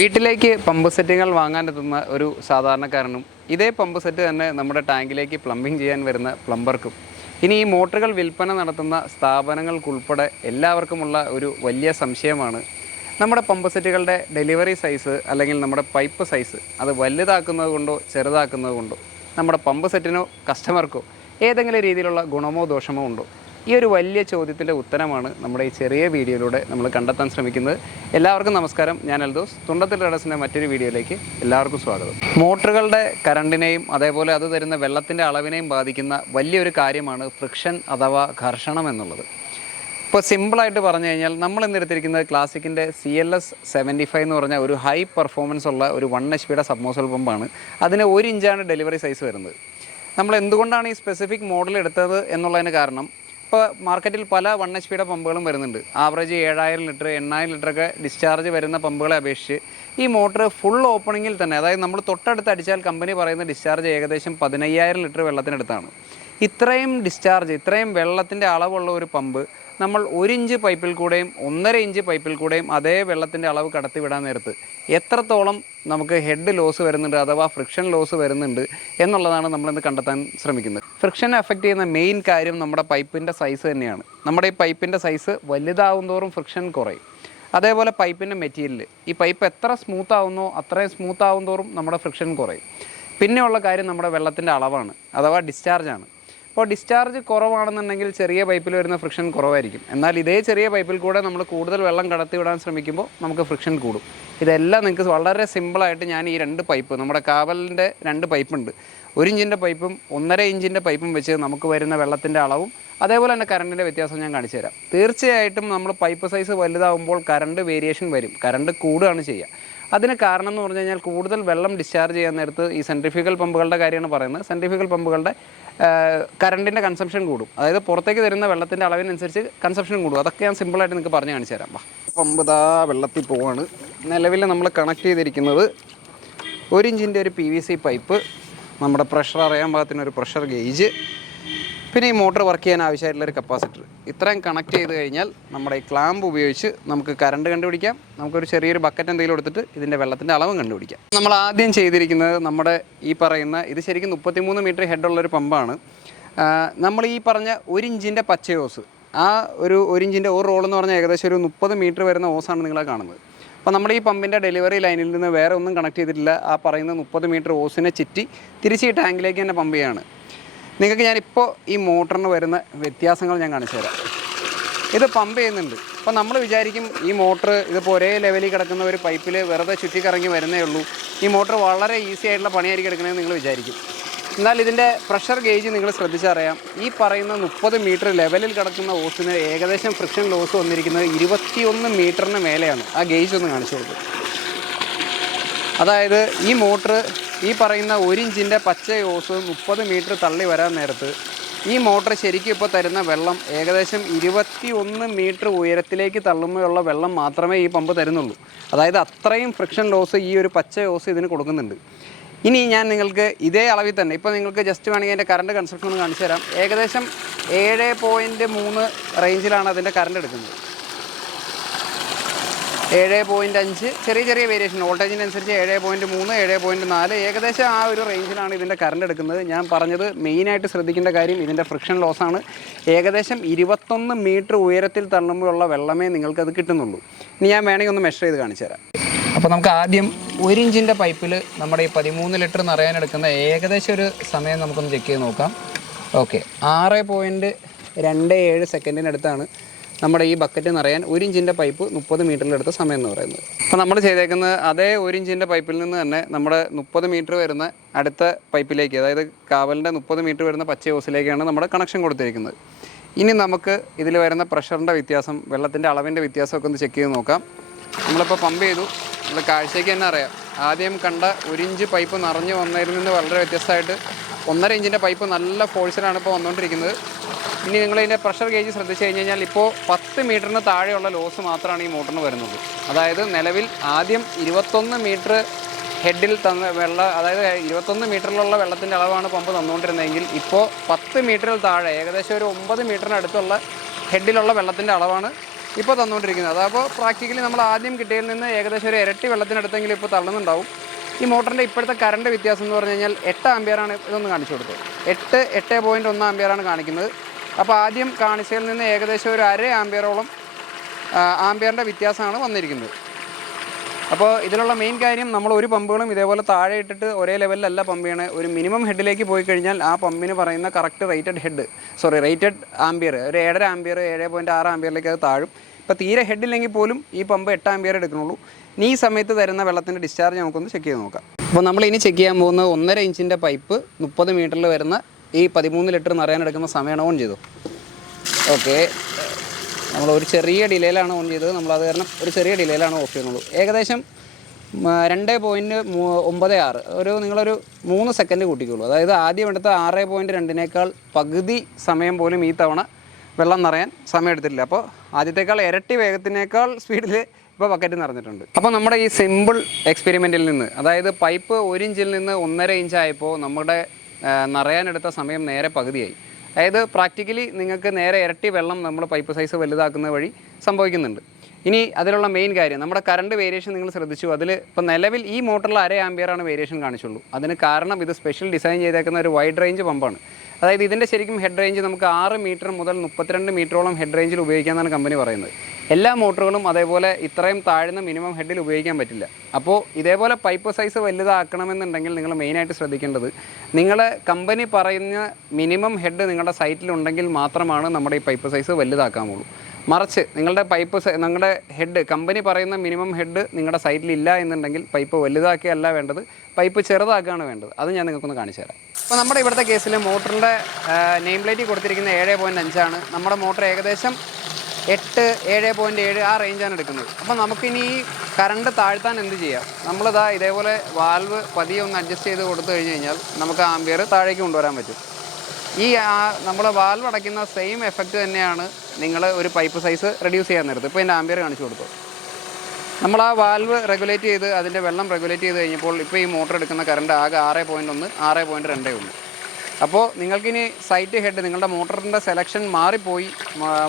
വീട്ടിലേക്ക് പമ്പ് സെറ്റുകൾ വാങ്ങാനെത്തുന്ന ഒരു സാധാരണക്കാരനും ഇതേ പമ്പ് സെറ്റ് തന്നെ നമ്മുടെ ടാങ്കിലേക്ക് പ്ലംബിംഗ് ചെയ്യാൻ വരുന്ന പ്ലംബർക്കും ഇനി ഈ മോട്ടറുകൾ വിൽപ്പന നടത്തുന്ന സ്ഥാപനങ്ങൾക്കുൾപ്പെടെ എല്ലാവർക്കുമുള്ള ഒരു വലിയ സംശയമാണ് നമ്മുടെ പമ്പ് സെറ്റുകളുടെ ഡെലിവറി സൈസ് അല്ലെങ്കിൽ നമ്മുടെ പൈപ്പ് സൈസ് അത് വലുതാക്കുന്നത് കൊണ്ടോ ചെറുതാക്കുന്നത് കൊണ്ടോ നമ്മുടെ പമ്പ് സെറ്റിനോ കസ്റ്റമർക്കോ ഏതെങ്കിലും രീതിയിലുള്ള ഗുണമോ ദോഷമോ ഉണ്ടോ? ഈ ഒരു വലിയ ചോദ്യത്തിൻ്റെ ഉത്തരമാണ് നമ്മുടെ ഈ ചെറിയ വീഡിയോയിലൂടെ നമ്മൾ കണ്ടെത്താൻ ശ്രമിക്കുന്നത്. എല്ലാവർക്കും നമസ്കാരം, ഞാൻ എൽദോസ്. തുണ്ടത്തിൽ റഡസിൻ്റെ മറ്റൊരു വീഡിയോയിലേക്ക് എല്ലാവർക്കും സ്വാഗതം. മോട്ടറുകളുടെ കറണ്ടിനെയും അതേപോലെ അത് തരുന്ന വെള്ളത്തിൻ്റെ അളവിനെയും ബാധിക്കുന്ന വലിയൊരു കാര്യമാണ് ഫ്രിക്ഷൻ അഥവാ ഘർഷണം എന്നുള്ളത്. ഇപ്പോൾ സിമ്പിളായിട്ട് പറഞ്ഞു കഴിഞ്ഞാൽ നമ്മൾ ഇന്നെടുത്തിരിക്കുന്നത് ക്ലാസിക്കിൻ്റെ CLS 75 എന്ന് പറഞ്ഞാൽ ഒരു ഹൈ പെർഫോമൻസ് ഉള്ള ഒരു 1 HP സബ്മേഴ്സിബിൾ പമ്പാണ്. അതിന് 1 ഇഞ്ചാണ് ഡെലിവറി സൈസ് വരുന്നത്. നമ്മൾ എന്തുകൊണ്ടാണ് ഈ സ്പെസിഫിക് മോഡൽ എടുത്തത് എന്നുള്ളതിന് കാരണം, ഇപ്പോൾ മാർക്കറ്റിൽ പല 1 HP പമ്പുകളും വരുന്നുണ്ട്. ആവറേജ് 7000 ലിറ്റർ 8000 ലിറ്ററൊക്കെ ഡിസ്ചാർജ് വരുന്ന പമ്പുകളെ അപേക്ഷിച്ച് ഈ മോട്ടർ ഫുൾ ഓപ്പണിങ്ങിൽ തന്നെ, അതായത് നമ്മൾ തൊട്ടടുത്ത് അടിച്ചാൽ കമ്പനി പറയുന്ന ഡിസ്ചാർജ് ഏകദേശം 15000 ലിറ്റർ വെള്ളത്തിനടുത്താണ്. ഇത്രയും ഡിസ്ചാർജ്, ഇത്രയും വെള്ളത്തിൻ്റെ അളവുള്ള ഒരു പമ്പ് നമ്മൾ 1 ഇഞ്ച് പൈപ്പിൽ കൂടെയും 1.5 ഇഞ്ച് പൈപ്പിൽ കൂടെയും അതേ വെള്ളത്തിൻ്റെ അളവ് കടത്തിവിടാൻ നേരത്ത് എത്രത്തോളം നമുക്ക് ഹെഡ് ലോസ് വരുന്നുണ്ട് അഥവാ ഫ്രിക്ഷൻ ലോസ് വരുന്നുണ്ട് എന്നുള്ളതാണ് നമ്മളിന്ന് കണ്ടെത്താൻ ശ്രമിക്കുന്നത്. ഫ്രിക്ഷനെ അഫക്റ്റ് ചെയ്യുന്ന മെയിൻ കാര്യം നമ്മുടെ പൈപ്പിൻ്റെ സൈസ് തന്നെയാണ്. നമ്മുടെ ഈ പൈപ്പിൻ്റെ സൈസ് വലുതാവും തോറും ഫ്രിക്ഷൻ കുറയും. അതേപോലെ പൈപ്പിൻ്റെ മെറ്റീരിയൽ, ഈ പൈപ്പ് എത്ര സ്മൂത്ത് ആവുന്നോ അത്രയും സ്മൂത്ത് ആവും തോറും നമ്മുടെ ഫ്രിക്ഷൻ കുറയും. പിന്നെയുള്ള കാര്യം നമ്മുടെ വെള്ളത്തിൻ്റെ അളവാണ് അഥവാ ഡിസ്ചാർജാണ്. ഇപ്പോൾ ഡിസ്ചാർജ് കുറവാണെന്നുണ്ടെങ്കിൽ ചെറിയ പൈപ്പിൽ വരുന്ന ഫ്രിക്ഷൻ കുറവായിരിക്കും. എന്നാൽ ഇതേ ചെറിയ പൈപ്പിൽ കൂടെ നമ്മൾ കൂടുതൽ വെള്ളം കടത്തിവിടാൻ ശ്രമിക്കുമ്പോൾ നമുക്ക് ഫ്രിക്ഷൻ കൂടും. ഇതെല്ലാം നിങ്ങൾക്ക് വളരെ സിമ്പിളായിട്ട് ഞാൻ ഈ 2 പൈപ്പ്, നമ്മുടെ കാവലിൻ്റെ 2 പൈപ്പുണ്ട്, 1 ഇഞ്ചിൻ്റെ പൈപ്പും 1.5 ഇഞ്ചിൻ്റെ പൈപ്പും വെച്ച് നമുക്ക് വരുന്ന വെള്ളത്തിൻ്റെ അളവും അതേപോലെ തന്നെ കറണ്ടിൻ്റെ വ്യത്യാസം ഞാൻ കാണിച്ചു തരാം. തീർച്ചയായിട്ടും നമ്മൾ പൈപ്പ് സൈസ് വലുതാവുമ്പോൾ കറണ്ട് വേരിയേഷൻ വരും, കറണ്ട് കൂടുകയാണ് ചെയ്യുക. അതിന് കാരണം എന്ന് പറഞ്ഞു കഴിഞ്ഞാൽ കൂടുതൽ വെള്ളം ഡിസ്ചാർജ് ചെയ്യാൻ നേരത്ത് ഈ സെൻട്രിഫ്യൂഗൽ പമ്പുകളുടെ കാര്യമാണ് പറയുന്നത്. സെൻട്രിഫ്യൂഗൽ പമ്പുകളുടെ കറണ്ടിൻ്റെ കൺസംഷൻ കൂടും, അതായത് പുറത്തേക്ക് തരുന്ന വെള്ളത്തിൻ്റെ അളവിനനുസരിച്ച് കൺസംഷൻ കൂടും. അതൊക്കെ ഞാൻ സിമ്പിളായിട്ട് നിങ്ങൾക്ക് പറഞ്ഞു കാണിച്ചു തരാം. പമ്പ് ദാ വെള്ളത്തിൽ പോവാണ്. നിലവിൽ നമ്മൾ കണക്ട് ചെയ്തിരിക്കുന്നത് 1 ഇഞ്ചിൻ്റെ ഒരു PVC പൈപ്പ്, നമ്മുടെ പ്രഷർ അറിയാൻ പാകത്തിനൊരു പ്രഷർ ഗേജ്, പിന്നെ ഈ മോട്ടർ വർക്ക് ചെയ്യാൻ ആവശ്യമായിട്ടുള്ളൊരു കപ്പാസിറ്റർ. ഇത്രയും കണക്ട് ചെയ്ത് കഴിഞ്ഞാൽ നമ്മുടെ ഈ ക്ലാമ്പ് ഉപയോഗിച്ച് നമുക്ക് കറണ്ട് കണ്ടുപിടിക്കാം. നമുക്കൊരു ചെറിയൊരു ബക്കറ്റ് എന്തെങ്കിലും എടുത്തിട്ട് ഇതിൻ്റെ വെള്ളത്തിൻ്റെ അളവും കണ്ടുപിടിക്കാം. നമ്മൾ ആദ്യം ചെയ്തിരിക്കുന്നത് നമ്മുടെ ഈ പറയുന്ന, ഇത് ശരിക്കും 33 മീറ്റർ ഹെഡുള്ളൊരു പമ്പാണ്. നമ്മൾ ഈ പറഞ്ഞ 1 ഇഞ്ചിൻ്റെ പച്ച ഓസ്, ആ ഒരു 1 ഇഞ്ചിൻ്റെ ഒരു റോൾ എന്ന് പറഞ്ഞാൽ ഏകദേശം ഒരു 30 മീറ്റർ വരുന്ന ഓസാണ് നിങ്ങളെ കാണുന്നത്. അപ്പോൾ നമ്മുടെ ഈ പമ്പിൻ്റെ ഡെലിവറി ലൈനിൽ നിന്ന് വേറെ ഒന്നും കണക്ട് ചെയ്തിട്ടില്ല. ആ പറയുന്ന 30 മീറ്റർ ഓസിനെ ചുറ്റി തിരിച്ച് ഈ ടാങ്കിലേക്ക് തന്നെ പമ്പ് ചെയ്യാണ്. നിങ്ങൾക്ക് ഞാനിപ്പോൾ ഈ മോട്ടറിന് വരുന്ന വ്യത്യാസങ്ങൾ ഞാൻ കാണിച്ചു തരാം. ഇത് പമ്പ് ചെയ്യുന്നുണ്ട്. അപ്പോൾ നമ്മൾ വിചാരിക്കും ഈ മോട്ടർ ഇതിപ്പോൾ ഒരേ ലെവലിൽ കിടക്കുന്ന ഒരു പൈപ്പിൽ വെറുതെ ചുറ്റിക്കറങ്ങി വരുന്നേ ഉള്ളൂ, ഈ മോട്ടർ വളരെ ഈസി ആയിട്ടുള്ള പണിയായിരിക്കും എടുക്കണമെന്ന് നിങ്ങൾ വിചാരിക്കും. എന്നാൽ ഇതിൻ്റെ പ്രഷർ ഗേജ് നിങ്ങൾ ശ്രദ്ധിച്ചറിയാം. ഈ പറയുന്ന 30 മീറ്റർ ലെവലിൽ കിടക്കുന്ന ഓസിന് ഏകദേശം ഫ്രിക്ഷൻ ലോസ് വന്നിരിക്കുന്നത് 21 മീറ്ററിന് മേലെയാണ്. ആ ഗേജ് ഒന്ന് കാണിച്ചു കൊടുക്കും. അതായത് ഈ മോട്ടർ ഈ പറയുന്ന 1 ഇഞ്ചിൻ്റെ പച്ച ഓസ് 30 മീറ്റർ തള്ളി വരാൻ നേരത്ത് ഈ മോട്ടർ ശരിക്കും ഇപ്പോൾ തരുന്ന വെള്ളം ഏകദേശം 21 മീറ്റർ ഉയരത്തിലേക്ക് തള്ളുമ്പോഴുള്ള വെള്ളം മാത്രമേ ഈ പമ്പ് തരുന്നുള്ളൂ. അതായത് അത്രയും ഫ്രിക്ഷൻ ലോസ് ഈ ഒരു പച്ച ഓസ് ഇതിന് കൊടുക്കുന്നുണ്ട്. ഇനി ഞാൻ നിങ്ങൾക്ക് ഇതേ അളവിൽ തന്നെ, ഇപ്പോൾ നിങ്ങൾക്ക് ജസ്റ്റ് വേണമെങ്കിൽ അതിൻ്റെ കറണ്ട് കൺസപ്ഷൻ ഒന്ന് കാണിച്ചു തരാം. ഏകദേശം 7.3 റേഞ്ചിലാണ് അതിൻ്റെ കറണ്ട് എടുക്കുന്നത്. 7.5 ചെറിയ ചെറിയ വേരിയേഷൻ, വോൾട്ടേജിനനുസരിച്ച് 7.3 7.4 ഏകദേശം ആ ഒരു റേഞ്ചിലാണ് ഇതിൻ്റെ കറണ്ട് എടുക്കുന്നത്. ഞാൻ പറഞ്ഞത് മെയിനായിട്ട് ശ്രദ്ധിക്കേണ്ട കാര്യം ഇതിൻ്റെ ഫ്രിക്ഷൻ ലോസാണ്. ഏകദേശം 21 മീറ്റർ ഉയരത്തിൽ തള്ളുമ്പോഴുള്ള വെള്ളമേ നിങ്ങൾക്കത് കിട്ടുന്നുള്ളൂ. ഇനി ഞാൻ വേണമെങ്കിൽ ഒന്ന് മെഷർ ചെയ്ത് കാണിച്ചു തരാം. അപ്പോൾ നമുക്ക് ആദ്യം 1 ഇഞ്ചിൻ്റെ പൈപ്പിൽ നമ്മുടെ ഈ 13 ലിറ്റർ നിറയാനെടുക്കുന്ന ഏകദേശം ഒരു സമയം നമുക്കൊന്ന് ചെക്ക് ചെയ്ത് നോക്കാം. ഓക്കെ, 6.27 സെക്കൻഡിനടുത്താണ് നമ്മുടെ ഈ ബക്കറ്റ് നിറയാൻ 1 ഇഞ്ചിൻ്റെ പൈപ്പ് 30 മീറ്ററിലെടുത്ത സമയം എന്ന് പറയുന്നത്. അപ്പോൾ നമ്മൾ ചെയ്തേക്കുന്നത് അതേ 1 ഇഞ്ചിൻ്റെ പൈപ്പിൽ നിന്ന് തന്നെ നമ്മുടെ 30 മീറ്റർ വരുന്ന അടുത്ത പൈപ്പിലേക്ക്, അതായത് കാവലിൻ്റെ 30 മീറ്റർ വരുന്ന പച്ച ഓസിലേക്കാണ് നമ്മുടെ കണക്ഷൻ കൊടുത്തിരിക്കുന്നത്. ഇനി നമുക്ക് ഇതിൽ വരുന്ന പ്രഷറിൻ്റെ വ്യത്യാസം, വെള്ളത്തിൻ്റെ അളവിൻ്റെ വ്യത്യാസമൊക്കെ ഒന്ന് ചെക്ക് ചെയ്ത് നോക്കാം. നമ്മളിപ്പോൾ പമ്പ് ചെയ്തു, നമ്മുടെ കാഴ്ചയ്ക്ക് തന്നെ അറിയാം. ആദ്യം കണ്ട 1 ഇഞ്ച് പൈപ്പ് നിറഞ്ഞു വന്നതിൽ നിന്ന് വളരെ വ്യത്യസ്തമായിട്ട് 1.5 ഇഞ്ചിൻ്റെ പൈപ്പ് നല്ല ഫോഴ്സിലാണ് ഇപ്പോൾ വന്നുകൊണ്ടിരിക്കുന്നത്. ഇനി നിങ്ങളിതിൻ്റെ പ്രഷർ ഗേജ് ശ്രദ്ധിച്ച് കഴിഞ്ഞാൽ ഇപ്പോൾ 10 മീറ്ററിന് താഴെയുള്ള ലോസ് മാത്രമാണ് ഈ മോട്ടറിന് വരുന്നത്. അതായത് നിലവിൽ ആദ്യം 21 മീറ്റർ ഹെഡിൽ തന്ന വെള്ളം, അതായത് 21 മീറ്ററിലുള്ള വെള്ളത്തിൻ്റെ അളവാണ് പമ്പ് തന്നുകൊണ്ടിരുന്നതെങ്കിൽ ഇപ്പോൾ 10 മീറ്ററിൽ താഴെ ഏകദേശം ഒരു 9 മീറ്ററിനടുത്തുള്ള ഹെഡിലുള്ള വെള്ളത്തിൻ്റെ അളവാണ് ഇപ്പോൾ തന്നുകൊണ്ടിരിക്കുന്നത്. അതപ്പോൾ പ്രാക്ടിക്കലി നമ്മൾ ആദ്യം കിട്ടിയതിൽ നിന്ന് ഏകദേശം ഒരു ഇരട്ടി വെള്ളത്തിനടുത്തെങ്കിലും ഇപ്പോൾ തള്ളുന്നുണ്ടാവും. ഈ മോട്ടറിൻ്റെ ഇപ്പോഴത്തെ കറണ്ട് വ്യത്യാസം എന്ന് പറഞ്ഞു കഴിഞ്ഞാൽ 8 ആമ്പിയറാണ്. ഇതൊന്ന് കാണിച്ചു കൊടുത്തത്. 8.1 ആമ്പിയറാണ് കാണിക്കുന്നത്. അപ്പോൾ ആദ്യം കാണിച്ചതിൽ നിന്ന് ഏകദേശം ഒരു അര ആമ്പിയറോളം ആമ്പിയറിൻ്റെ വ്യത്യാസമാണ് വന്നിരിക്കുന്നത്. അപ്പോൾ ഇതിലുള്ള മെയിൻ കാര്യം, നമ്മൾ ഒരു പമ്പുകളും ഇതേപോലെ താഴെ ഇട്ടിട്ട് ഒരേ ലെവലിലല്ല പമ്പ് ചെയ്യണേ. ഒരു മിനിമം ഹെഡിലേക്ക് പോയി കഴിഞ്ഞാൽ ആ പമ്പിന് പറയുന്ന കറക്റ്റ് റേറ്റഡ് ആമ്പിയർ ഒരു 7.5 ആമ്പിയർ 7.6 ആമ്പിയറിലേക്ക് അത് താഴും. ഇപ്പോൾ തീരെ ഹെഡില്ലെങ്കിൽ പോലും ഈ പമ്പ് 8 ആമ്പിയർ എടുക്കുന്നുള്ളൂ. ഈ സമയത്ത് തരുന്ന വെള്ളത്തിൻ്റെ ഡിസ്ചാർജ് നമുക്കൊന്ന് ചെക്ക് ചെയ്ത് നോക്കാം. അപ്പോൾ നമ്മൾ ഇനി ചെക്ക് ചെയ്യാൻ പോകുന്നത് 1.5 ഇഞ്ചിൻ്റെ പൈപ്പ് 30 മീറ്ററിൽ വരുന്ന ഈ 13 ലിറ്റർ നിറയാനെടുക്കുന്ന സമയമാണ്. ഓൺ ചെയ്തു. ഓക്കെ, നമ്മൾ ഒരു ചെറിയ ഡിലേയിലാണ് ഓൺ ചെയ്തത്. നമ്മളത് കാരണം ഒരു ചെറിയ ഡിലേയിലാണ് ഓഫ് ചെയ്യുന്നുള്ളൂ. ഏകദേശം 2.96 നിങ്ങളൊരു 3 സെക്കൻഡ് കൂട്ടിക്കുള്ളൂ. അതായത് ആദ്യം എടുത്ത 6.2 പകുതി സമയം പോലും ഈ തവണ വെള്ളം നിറയാൻ സമയം എടുത്തിട്ടില്ല. അപ്പോൾ ആദ്യത്തേക്കാൾ ഇരട്ടി വേഗത്തിനേക്കാൾ സ്പീഡിൽ ഇപ്പോൾ ബക്കറ്റ് നിറഞ്ഞിട്ടുണ്ട്. അപ്പോൾ നമ്മുടെ ഈ സിമ്പിൾ എക്സ്പെരിമെൻറ്റിൽ നിന്ന്, അതായത് പൈപ്പ് 1 ഇഞ്ചിൽ നിന്ന് 1.5 ഇഞ്ചായപ്പോൾ നമ്മുടെ നിറയാനെടുത്ത സമയം നേരെ പകുതിയായി. അതായത് പ്രാക്ടിക്കലി നിങ്ങൾക്ക് നേരെ ഇരട്ടി വെള്ളം നമ്മൾ പൈപ്പ് സൈസ് വലുതാക്കുന്ന വഴി സംഭവിക്കുന്നുണ്ട്. ഇനി അതിലുള്ള മെയിൻ കാര്യം, നമ്മുടെ കറണ്ട് വേരിയേഷൻ നിങ്ങൾ ശ്രദ്ധിച്ചു. അതിൽ ഇപ്പോൾ നിലവിൽ ഈ മോട്ടറിൽ 1/2 ആമ്പിയറാണ് വേരിയേഷൻ കാണിച്ചുള്ളൂ. അതിന് കാരണം ഇത് സ്പെഷ്യൽ ഡിസൈൻ ചെയ്തേക്കുന്ന ഒരു വൈഡ് റേഞ്ച് പമ്പാണ്. അതായത് ഇതിൻ്റെ ശരിക്കും ഹെഡ് റേഞ്ച് നമുക്ക് 6 മീറ്റർ മുതൽ 32 മീറ്ററോളം ഹെഡ് റേഞ്ചിൽ ഉപയോഗിക്കാമെന്നാണ് കമ്പനി പറയുന്നത്. എല്ലാ മോട്ടറുകളും അതേപോലെ ഇത്രയും താഴ്ന്ന മിനിമം ഹെഡിൽ ഉപയോഗിക്കാൻ പറ്റില്ല. അപ്പോൾ ഇതേപോലെ പൈപ്പ് സൈസ് വലുതാക്കണമെന്നുണ്ടെങ്കിൽ നിങ്ങൾ മെയിനായിട്ട് ശ്രദ്ധിക്കേണ്ടത്, നിങ്ങൾ കമ്പനി പറയുന്ന മിനിമം ഹെഡ് നിങ്ങളുടെ സൈറ്റിലുണ്ടെങ്കിൽ മാത്രമാണ് നമ്മുടെ ഈ പൈപ്പ് സൈസ് വലുതാക്കാമുള്ളൂ. മറിച്ച് നിങ്ങളുടെ ഹെഡ് കമ്പനി പറയുന്ന മിനിമം ഹെഡ് നിങ്ങളുടെ സൈറ്റിലില്ല എന്നുണ്ടെങ്കിൽ പൈപ്പ് വലുതാക്കുകയല്ല വേണ്ടത്, പൈപ്പ് ചെറുതാക്കുകയാണ് വേണ്ടത്. അത് ഞാൻ നിങ്ങൾക്കൊന്ന് കാണിച്ചു തരാം. അപ്പോൾ നമ്മുടെ ഇവിടുത്തെ കേസിൽ മോട്ടറിൻ്റെ നെയിം പ്ലേറ്റിൽ കൊടുത്തിരിക്കുന്ന 7.5 നമ്മുടെ മോട്ടർ ഏകദേശം 7.7 ആ റേഞ്ചാണ് എടുക്കുന്നത്. അപ്പോൾ നമുക്കിനി ഈ കറണ്ട് താഴ്ത്താൻ എന്ത് ചെയ്യാം? നമ്മളിതാ ഇതേപോലെ വാൽവ് പതിയെ ഒന്ന് അഡ്ജസ്റ്റ് ചെയ്ത് കൊടുത്തു കഴിഞ്ഞ് കഴിഞ്ഞാൽ നമുക്ക് ആമ്പിയർ താഴേക്ക് കൊണ്ടുവരാൻ പറ്റും. ഈ നമ്മൾ വാൽവ് അടയ്ക്കുന്ന സെയിം എഫക്റ്റ് തന്നെയാണ് നിങ്ങൾ ഒരു പൈപ്പ് സൈസ് റെഡ്യൂസ് ചെയ്യാൻ നേരത്ത്. ഇപ്പോൾ എൻ്റെ ആമ്പിയർ കാണിച്ചു കൊടുത്തു. നമ്മൾ ആ വാൽവ് റെഗുലേറ്റ് ചെയ്ത് അതിൻ്റെ വെള്ളം റെഗുലേറ്റ് ചെയ്ത് കഴിഞ്ഞപ്പോൾ ഇപ്പോൾ ഈ മോട്ടർ എടുക്കുന്ന കറണ്ട് ആകെ 6.1 6.2 ഉള്ളൂ. അപ്പോൾ നിങ്ങൾക്കിനി സൈറ്റ് ഹെഡ് നിങ്ങളുടെ മോട്ടറിൻ്റെ സെലക്ഷൻ മാറിപ്പോയി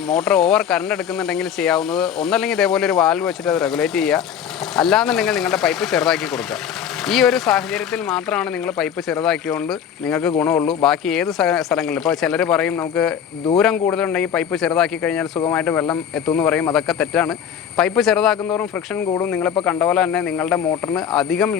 മോട്ടർ ഓവർ കറണ്ട് എടുക്കുന്നുണ്ടെങ്കിൽ ചെയ്യാവുന്നത് ഒന്നല്ലെങ്കിൽ ഇതേപോലെ ഒരു വാൽവ് വെച്ചിട്ട് അത് റെഗുലേറ്റ് ചെയ്യുക, അല്ലാന്നുണ്ടെങ്കിൽ നിങ്ങളുടെ പൈപ്പ് ചെറുതാക്കി കൊടുക്കുക. ഈ ഒരു സാഹചര്യത്തിൽ മാത്രമാണ് നിങ്ങൾ പൈപ്പ് ചെറുതാക്കിക്കൊണ്ട് നിങ്ങൾക്ക് ഗുണമുള്ളൂ. ബാക്കി ഏത് സ്ഥലങ്ങളിലും ഇപ്പോൾ ചിലർ പറയും നമുക്ക് ദൂരം കൂടുതലുണ്ടെങ്കിൽ പൈപ്പ് ചെറുതാക്കി കഴിഞ്ഞാൽ സുഖമായിട്ട് വെള്ളം എത്തുമെന്ന് പറയും. അതൊക്കെ തെറ്റാണ്. പൈപ്പ് ചെറുതാക്കുന്നതോറും ഫ്രിക്ഷൻ കൂടും. നിങ്ങളിപ്പോൾ കണ്ട പോലെ തന്നെ നിങ്ങളുടെ മോട്ടറിന് അധികം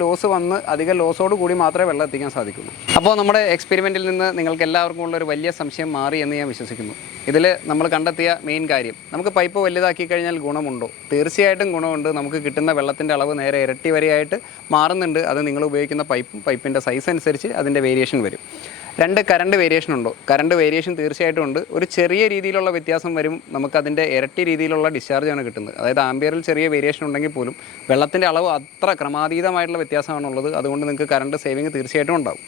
ലോസോട് കൂടി മാത്രമേ വെള്ളം എത്തിക്കാൻ സാധിക്കുള്ളൂ. അപ്പോൾ നമ്മുടെ എക്സ്പെരിമെൻറ്റിൽ നിന്ന് നിങ്ങൾക്ക് എല്ലാവർക്കും ഉള്ളൊരു വലിയ സംശയം മാറി എന്ന് ഞാൻ വിശ്വസിക്കുന്നു. ഇതിൽ നമ്മൾ കണ്ടെത്തിയ മെയിൻ കാര്യം, നമുക്ക് പൈപ്പ് വലുതാക്കി കഴിഞ്ഞാൽ ഗുണമുണ്ടോ? തീർച്ചയായിട്ടും ഗുണമുണ്ട്. നമുക്ക് കിട്ടുന്ന വെള്ളത്തിൻ്റെ അളവ് നേരെ ഇരട്ടി വരെയായിട്ട് മാറുന്നുണ്ട്. അത് നിങ്ങൾ ഉപയോഗിക്കുന്ന പൈപ്പിൻ്റെ സൈസ് അനുസരിച്ച് അതിൻ്റെ വേരിയേഷൻ വരും. 2 കറണ്ട് വേരിയേഷൻ ഉണ്ടോ? കറണ്ട് വേരിയേഷൻ തീർച്ചയായിട്ടും ഉണ്ട്. ഒരു ചെറിയ രീതിയിലുള്ള വ്യത്യാസം വരും. നമുക്കതിൻ്റെ ഇരട്ടി രീതിയിലുള്ള ഡിസ്ചാർജാണ് കിട്ടുന്നത്. അതായത് ആമ്പിയറിൽ ചെറിയ വേരിയേഷൻ ഉണ്ടെങ്കിൽ പോലും വെള്ളത്തിൻ്റെ അളവ് അത്ര ക്രമാതീതമായിട്ടുള്ള വ്യത്യാസമാണുള്ളത്. അതുകൊണ്ട് നിങ്ങൾക്ക് കറണ്ട് സേവിങ് തീർച്ചയായിട്ടും ഉണ്ടാവും.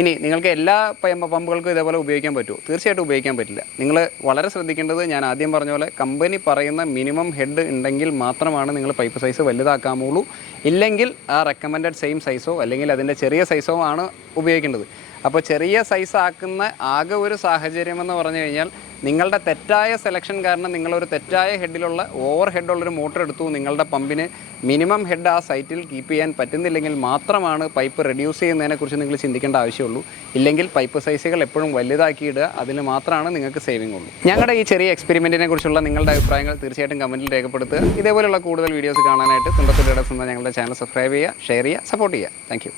ഇനി നിങ്ങൾക്ക് എല്ലാ പമ്പുകൾക്കും ഇതേപോലെ ഉപയോഗിക്കാൻ പറ്റുമോ? തീർച്ചയായിട്ടും ഉപയോഗിക്കാൻ പറ്റില്ല. നിങ്ങൾ വളരെ ശ്രദ്ധിക്കേണ്ടത്, ഞാൻ ആദ്യം പറഞ്ഞ പോലെ കമ്പനി പറയുന്ന മിനിമം ഹെഡ് ഉണ്ടെങ്കിൽ മാത്രമാണ് നിങ്ങൾ പൈപ്പ് സൈസ് വലുതാക്കാമുള്ളൂ. ഇല്ലെങ്കിൽ ആ റെക്കമെൻഡഡ് സെയിം സൈസോ അല്ലെങ്കിൽ അതിൻ്റെ ചെറിയ സൈസോ ആണ് ഉപയോഗിക്കേണ്ടത്. അപ്പോൾ ചെറിയ സൈസ് ആക്കുന്ന ആകെ ഒരു സാഹചര്യം എന്ന് പറഞ്ഞു കഴിഞ്ഞാൽ നിങ്ങളുടെ തെറ്റായ സെലക്ഷൻ കാരണം നിങ്ങളൊരു തെറ്റായ ഹെഡിലുള്ള ഓവർ ഹെഡുള്ളൊരു മോട്ടർ എടുത്തു. നിങ്ങളുടെ പമ്പിന് മിനിമം ഹെഡ് ആ സൈറ്റിൽ കീപ്പ് ചെയ്യാൻ പറ്റുന്നില്ലെങ്കിൽ മാത്രമാണ് പൈപ്പ് റെഡ്യൂസ് ചെയ്യുന്നതിനെക്കുറിച്ച് നിങ്ങൾ ചിന്തിക്കേണ്ട ആവശ്യമുള്ളൂ. ഇല്ലെങ്കിൽ പൈപ്പ് സൈസുകൾ എപ്പോഴും വലുതാക്കിയിടുക, അതിൽ മാത്രമാണ് നിങ്ങൾക്ക് സേവിങ് ഉള്ളൂ. ഞങ്ങളുടെ ഈ ചെറിയ എക്സ്പെരിമെൻറ്റിനെ കുറിച്ചുള്ള നിങ്ങളുടെ അഭിപ്രായങ്ങൾ തീർച്ചയായിട്ടും കമൻറ്റിൽ രേഖപ്പെടുത്തുക. ഇതേപോലെയുള്ള കൂടുതൽ വീഡിയോസ് കാണാനായിട്ട് തുണ്ടത്തുള്ളിയുടെ സ്വന്തം ഞങ്ങളുടെ ചാനൽ സബ്സ്ക്രൈബ് ചെയ്യുക, ഷെയർ ചെയ്യുക, സപ്പോർട്ട് ചെയ്യുക. താങ്ക്